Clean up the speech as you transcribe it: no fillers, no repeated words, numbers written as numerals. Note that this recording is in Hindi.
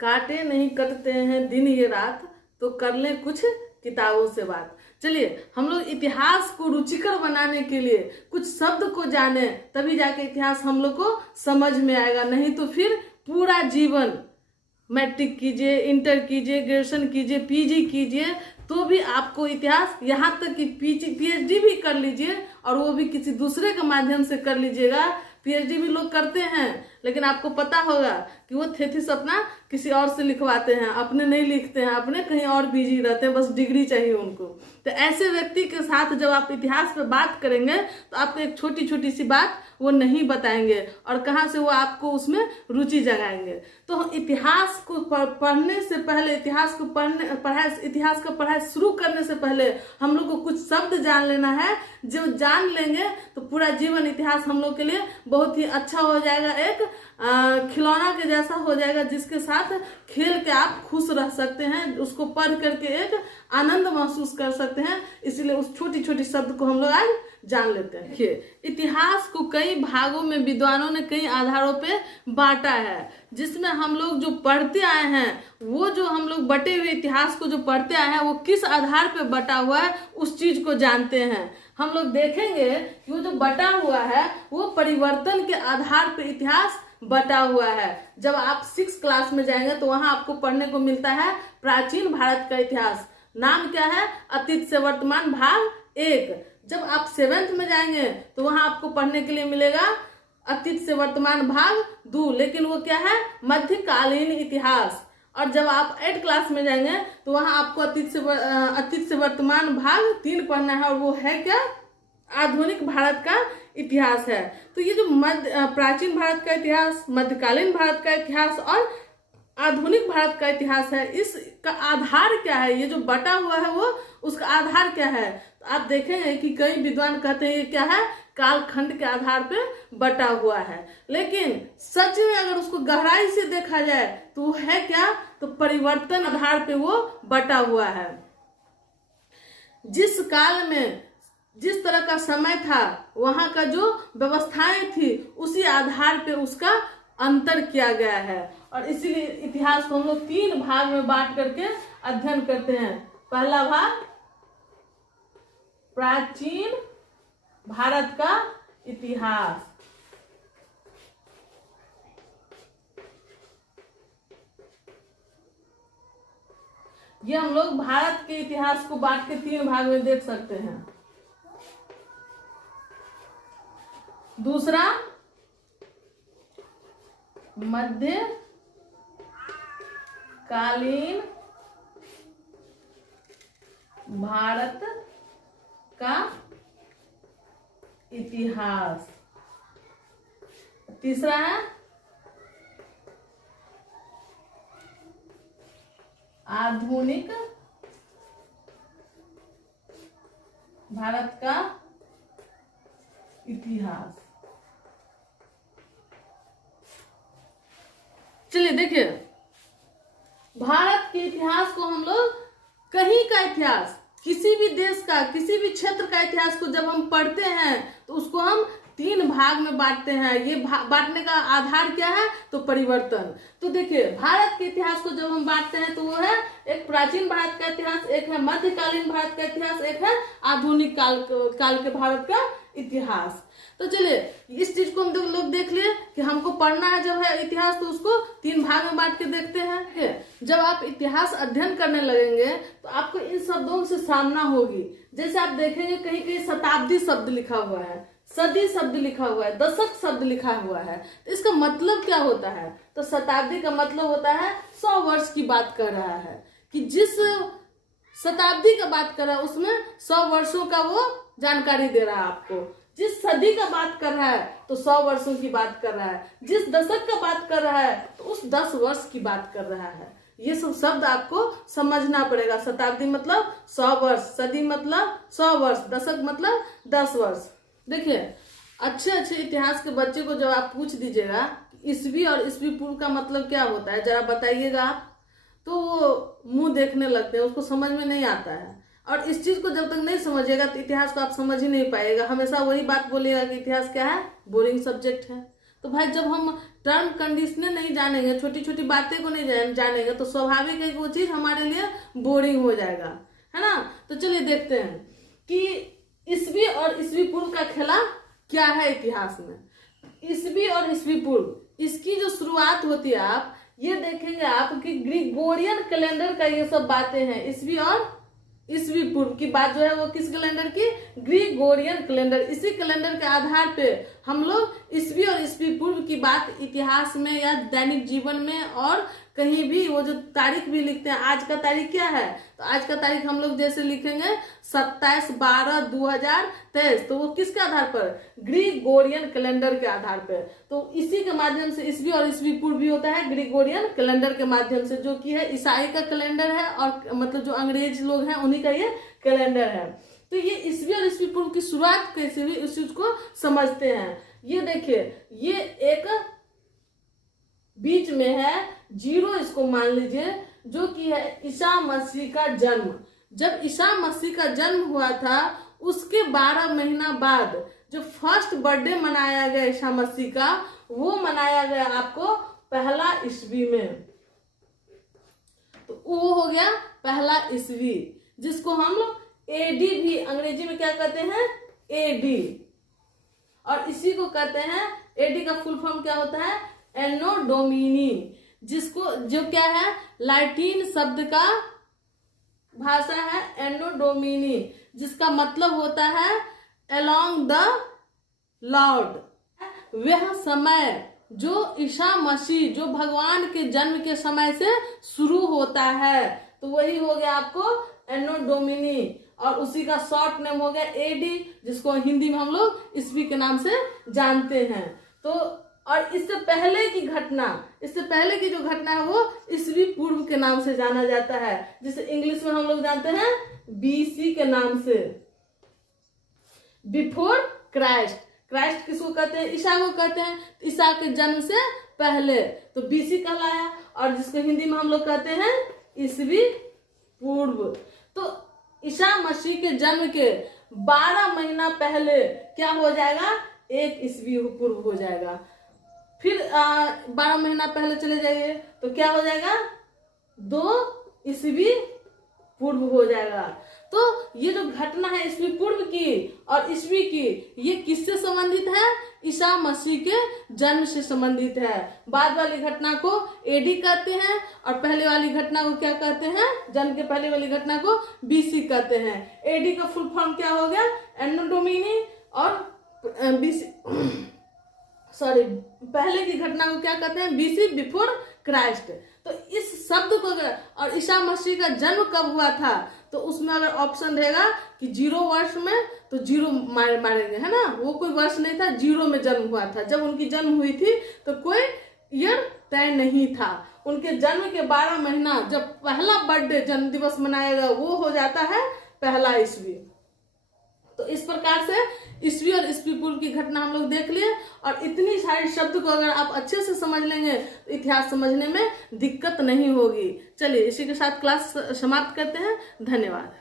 काटे नहीं कटते हैं दिन ये रात, तो कर लें कुछ किताबों से बात। चलिए हम लोग इतिहास को रुचिकर बनाने के लिए कुछ शब्द को जाने, तभी जाके इतिहास हम लोग को समझ में आएगा। नहीं तो फिर पूरा जीवन, मैट्रिक कीजिए, इंटर कीजिए, ग्रेजुएशन कीजिए, पीजी कीजिए, तो भी आपको इतिहास, यहाँ तक कि पीएचडी भी कर लीजिए, और वो भी किसी दूसरे के माध्यम से कर लीजिएगा। पीएचडी भी लोग करते हैं, लेकिन आपको पता होगा कि वो थेसिस अपना किसी और से लिखवाते हैं, अपने नहीं लिखते हैं, अपने कहीं और बिजी रहते हैं, बस डिग्री चाहिए उनको। तो ऐसे व्यक्ति के साथ जब आप इतिहास पे बात करेंगे तो आपको एक छोटी छोटी सी बात वो नहीं बताएंगे, और कहाँ से वो आपको उसमें रुचि जगाएंगे। तो इतिहास को पढ़ने से पहले, इतिहास का पढ़ाई शुरू करने से पहले हम लोग को कुछ शब्द जान लेना है। जो जान लेंगे तो पूरा जीवन इतिहास हम लोग के लिए बहुत ही अच्छा हो जाएगा, एक खिलौना के जैसा हो जाएगा, जिसके साथ खेल के आप खुश रह सकते हैं, उसको पढ़ करके एक आनंद महसूस कर सकते हैं। इसीलिए उस छोटी छोटी शब्द को हम लोग आज जान लेते हैं। इतिहास को कई भागों में विद्वानों ने कई आधारों पे बांटा है, जिसमें हम लोग जो पढ़ते आए हैं, वो जो हम लोग बटे हुए इतिहास को जो पढ़ते आए हैं, वो किस आधार पे बटा हुआ है उस चीज को जानते हैं। हम लोग देखेंगे कि वो जो बटा हुआ है वो परिवर्तन के आधार पे इतिहास बटा हुआ है। जब आप 6 क्लास में जाएंगे तो वहां आपको पढ़ने को मिलता है प्राचीन भारत का इतिहास। नाम क्या है? अतीत से वर्तमान भाग 1। जब आप 7th में जाएंगे तो वहां आपको पढ़ने के लिए मिलेगा अतीत से वर्तमान भाग 2, लेकिन वो क्या है? मध्यकालीन इतिहास। और जब आप 8 क्लास में जाएंगे तो वहां आपको अतीत से वर्तमान भाग 3 पढ़ना है, और वो है क्या? आधुनिक भारत का इतिहास है। तो ये जो प्राचीन भारत का इतिहास, मध्यकालीन भारत का इतिहास और आधुनिक भारत का इतिहास है, इसका आधार क्या है? ये जो बटा हुआ है वो उसका आधार क्या है? तो आप देखेंगे कि कई विद्वान कहते हैं ये क्या है? कालखंड के आधार पे बटा हुआ है। लेकिन सच में अगर उसको गहराई से देखा जाए तो वो है क्या? तो परिवर्तन आधार पे वो बटा हुआ है। जिस काल में जिस तरह का समय था, वहां का जो व्यवस्थाएं थी, उसी आधार पे उसका अंतर किया गया है। और इसीलिए इतिहास को हम लोग 3 भाग में बांट करके अध्ययन करते हैं। पहला भाग प्राचीन भारत का इतिहास, ये हम लोग भारत के इतिहास को बांट के 3 भाग में देख सकते हैं। दूसरा मध्यकालीन भारत का इतिहास। तीसरा है आधुनिक भारत का इतिहास। चलिए देखिए, भारत के इतिहास को हम लोग कहीं का इतिहास, किसी भी देश का, किसी भी क्षेत्र का इतिहास को जब हम पढ़ते हैं तो उसको हम 3 भाग में बांटते हैं। ये बांटने का आधार क्या है? तो परिवर्तन। तो देखिए, भारत के इतिहास को जब हम बांटते हैं तो वो है एक प्राचीन भारत का इतिहास, एक है मध्यकालीन भारत का इतिहास, एक है आधुनिक काल के भारत का इतिहास। तो चलिए इस चीज को हम लोग देख लिए कि हमको पढ़ना है जब है इतिहास तो उसको 3 भाग में बांट के देखते हैं। जब आप इतिहास अध्ययन करने लगेंगे तो आपको इन शब्दों से सामना होगी। जैसे आप देखेंगे कहीं कहीं शताब्दी शब्द लिखा हुआ है, सदी शब्द लिखा हुआ है, दशक शब्द लिखा हुआ है। तो इसका मतलब क्या होता है? तो शताब्दी का मतलब होता है 100 वर्ष की बात कर रहा है, कि जिस शताब्दी का बात कर रहा है उसमें 100 वर्षों का वो जानकारी दे रहा है आपको। जिस सदी का बात कर रहा है तो 100 वर्षों की बात कर रहा है। जिस दशक का बात कर रहा है तो उस 10 वर्ष की बात कर रहा है। ये सब शब्द आपको समझना पड़ेगा। शताब्दी मतलब 100 वर्ष, सदी मतलब 100 वर्ष, दशक मतलब 10 वर्ष। देखिए, अच्छे इतिहास के बच्चे को जब आप पूछ दीजिएगा ईस्वी और ईस्वी पूर्व का मतलब क्या होता है, जरा बताइएगा आप, तो वो मुंह देखने लगते हैं, उसको समझ में नहीं आता है। और इस चीज को जब तक नहीं समझिएगा तो इतिहास को आप समझ ही नहीं पाएगा। हमेशा वही बात बोलिएगा कि इतिहास क्या है? बोरिंग सब्जेक्ट है। तो भाई जब हम टर्म कंडीशनर नहीं जानेंगे, छोटी छोटी बातें को नहीं जानेंगे, तो स्वाभाविक है कि वो चीज हमारे लिए बोरिंग हो जाएगा, है ना। तो चलिए देखते हैं कि ईसवी और ईसवी पूर्व का खेला क्या है इतिहास में। ईसवी और ईसवी पूर्व, इसकी जो शुरुआत होती है आप ये देखेंगे आप कि ग्रिगोरियन कैलेंडर का ये सब बातें हैं। ईसवी और ईसवी पूर्व की बात जो है वो किस कैलेंडर की, ग्रिगोरियन कैलेंडर। इसी कैलेंडर के आधार पे हम लोग ईसवी और ईसवी पूर्व की बात इतिहास में या दैनिक जीवन में और कहीं भी वो जो तारीख भी लिखते हैं, आज का तारीख क्या है, तो आज का तारीख हम लोग जैसे लिखेंगे 27/12/2023, तो वो किसके आधार पर, ग्रिगोरियन कैलेंडर के आधार पर। तो इसी के माध्यम से ईसवी और ईसवी पूर्व भी होता है ग्रिगोरियन कैलेंडर के माध्यम से, जो कि है ईसाई का कैलेंडर है और मतलब जो अंग्रेज लोग हैं उन्हीं का ये कैलेंडर है। तो ये ईसवी और ईसवी पूर्व की शुरुआत कैसे हुई उस चीज को समझते हैं। ये देखिए, ये एक बीच में है 0, इसको मान लीजिए, जो कि है ईसा मसीह का जन्म। जब ईसा मसीह का जन्म हुआ था उसके 12 महीना बाद जो फर्स्ट बर्थडे मनाया गया ईसा मसीह का, वो मनाया गया आपको पहला ईस्वी में। तो वो हो गया पहला ईस्वी, जिसको हम लोग एडी भी अंग्रेजी में क्या कहते हैं, एडी। और इसी को कहते हैं, एडी का फुल फॉर्म क्या होता है, एनो डोमिनी, जिसको जो क्या है लैटिन शब्द का भाषा है एनो डोमिनी, जिसका मतलब होता है अलोंग द लॉर्ड। वह समय जो ईसा मसीह, जो भगवान के जन्म के समय से शुरू होता है, तो वही हो गया आपको एनो डोमिनी। और उसी का शॉर्ट नेम हो गया एडी, जिसको हिंदी में हम लोग ईस्वी के नाम से जानते हैं। तो और इससे पहले की घटना, इससे पहले की जो घटना है वो ईसवी पूर्व के नाम से जाना जाता है, जिसे इंग्लिश में हम लोग जानते हैं बीसी के नाम से, बिफोर क्राइस्ट। क्राइस्ट किसको कहते हैं, ईसा को कहते हैं, ईसा के जन्म से पहले, तो बीसी कहलाया। और जिसको हिंदी में हम लोग कहते हैं ईसवी पूर्व। तो ईसा मसीह के जन्म के 12 महीना पहले क्या हो जाएगा, 1 ईसवी पूर्व हो जाएगा। फिर 12 महीना पहले चले जाइए तो क्या हो जाएगा, 2 ईस्वी पूर्व हो जाएगा। तो ये जो घटना है ईस्वी पूर्व की और ईस्वी की, ये किससे संबंधित है, ईसा मसीह के जन्म से संबंधित है। बाद वाली घटना को एडी कहते हैं और पहले वाली घटना को क्या कहते हैं, जन्म के पहले वाली घटना को बीसी कहते हैं। एडी का फुल फॉर्म क्या हो गया, एनो डोमिनी, और बीसी सॉरी पहले की घटना को क्या कहते हैं, बीसी, बिफोर क्राइस्ट। तो इस शब्द को अगर, और ईसा मसीह का जन्म कब हुआ था, तो उसमें अगर ऑप्शन रहेगा कि 0 वर्ष में, तो 0 मारेंगे, है ना। वो कोई वर्ष नहीं था, 0 में जन्म हुआ था। जब उनकी जन्म हुई थी तो कोई ईयर तय नहीं था। उनके जन्म के 12 महीना जब पहला बर्थडे जन्म दिवस मनाएगा वो हो जाता है पहला ईस्वी। तो इस प्रकार से ईस्वी और ईस्वी पूर्व की घटना हम लोग देख लिए। और इतनी सारी शब्द को अगर आप अच्छे से समझ लेंगे तो इतिहास समझने में दिक्कत नहीं होगी। चलिए इसी के साथ क्लास समाप्त करते हैं। धन्यवाद।